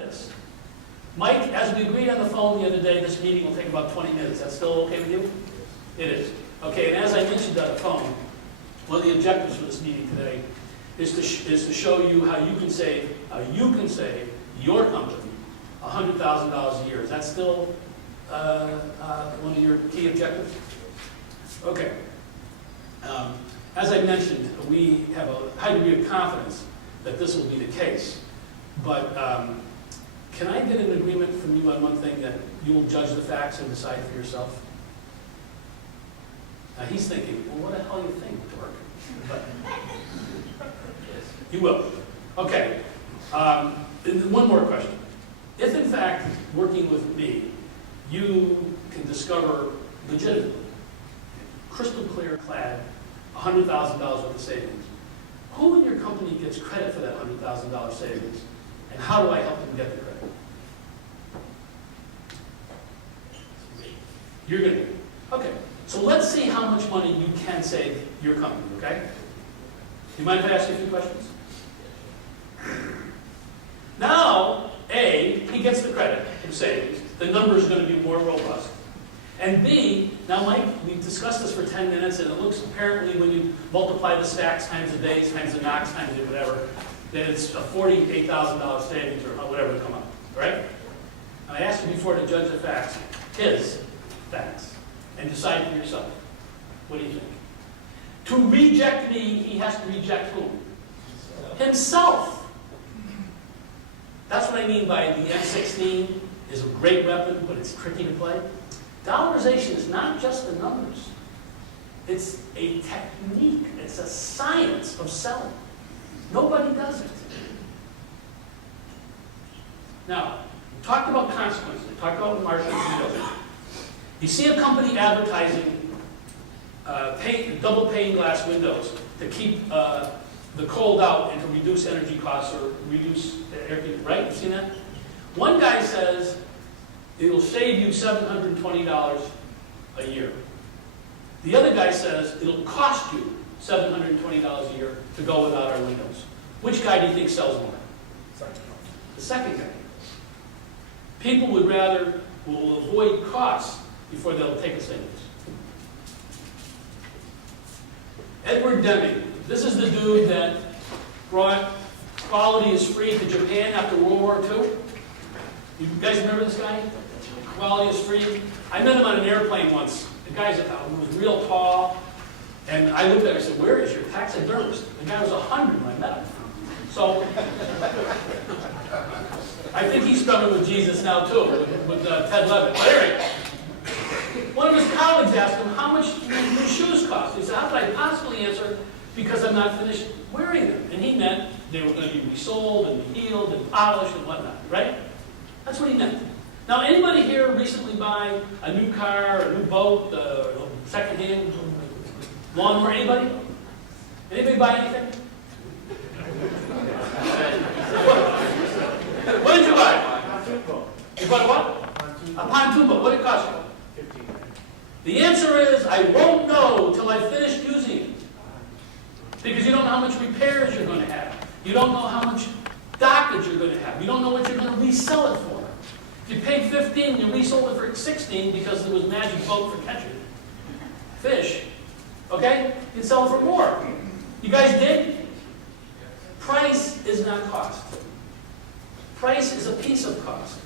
this. Mike, as we agreed on the phone the other day, this meeting will take about 20 minutes. That's still okay with you? It is. Okay, and as I mentioned on the phone, one of the objectives for this meeting today is to show you how you can save your company $100,000 a year. Is that still one of your key objectives? Okay. As I mentioned, we have a high degree of confidence that this will be the case. But can I get an agreement from you on one thing, that you will judge the facts and decide for yourself? Now he's thinking, well, what the hell do you think, dork? But you will. Okay. And one more question. If in fact, working with me, you can discover legitimately, crystal clear clad, $100,000 worth of savings, who in your company gets credit for that $100,000 savings? And how do I help them get the credit? You're going to. Okay. So let's see how much money you can save your company, okay? You mind if I ask you a few questions? Now, A, he gets the credit for savings. The number is going to be more robust. And B, now Mike, we've discussed this for 10 minutes, and it looks apparently when you multiply the stacks times the days times the knocks times the whatever, that it's a $48,000 savings or whatever to come up, right? And I asked you before to judge the facts, his facts, and decide for yourself. What do you think? To reject me, he has to reject whom? Himself. That's what I mean by the M16 is a great weapon, but it's tricky to play. Dollarization is not just the numbers. It's a technique. It's a science of selling. Nobody does it. Now, we talked about consequences. We talked about margin windows. You see a company advertising double pane glass windows to keep the cold out and to reduce energy costs or reduce air heat, right? You've seen that? One guy says it'll save you $720 a year. The other guy says it'll cost you $720 a year to go without our windows. Which guy do you think sells more? The second guy. People will avoid costs before they'll take a savings. Edward Deming. This is the dude that brought quality is free to Japan after World War II. You guys remember this guy? Quality is free. I met him on an airplane once. The guy was real tall. And I looked at him and said, where is your taxidermist? The guy was 100 when I met him. So, I think he's struggling with Jesus now too, with Ted Levitt. But anyway, one of his colleagues asked him, how much do your shoes cost? He said, how could I possibly answer? Because I'm not finished wearing them. And he meant they were going to be resoled and healed and polished and whatnot, right? That's what he meant. Now, anybody here recently buy a new car, a new boat, second-hand lawnmower? Anybody? Anybody buy anything? What did you buy? You bought what? A pontoon boat. What did it cost you? $15. The answer is, I won't know till I finish using it. Because you don't know how much repairs you're going to have. You don't know how much dockage you're going to have. You don't know what you're going to resell it for. If you paid $15, you resold it for $16 because there was magic boat for catching fish. Okay? You can sell it for more. You guys dig? Price is not cost. Price is a piece of cost.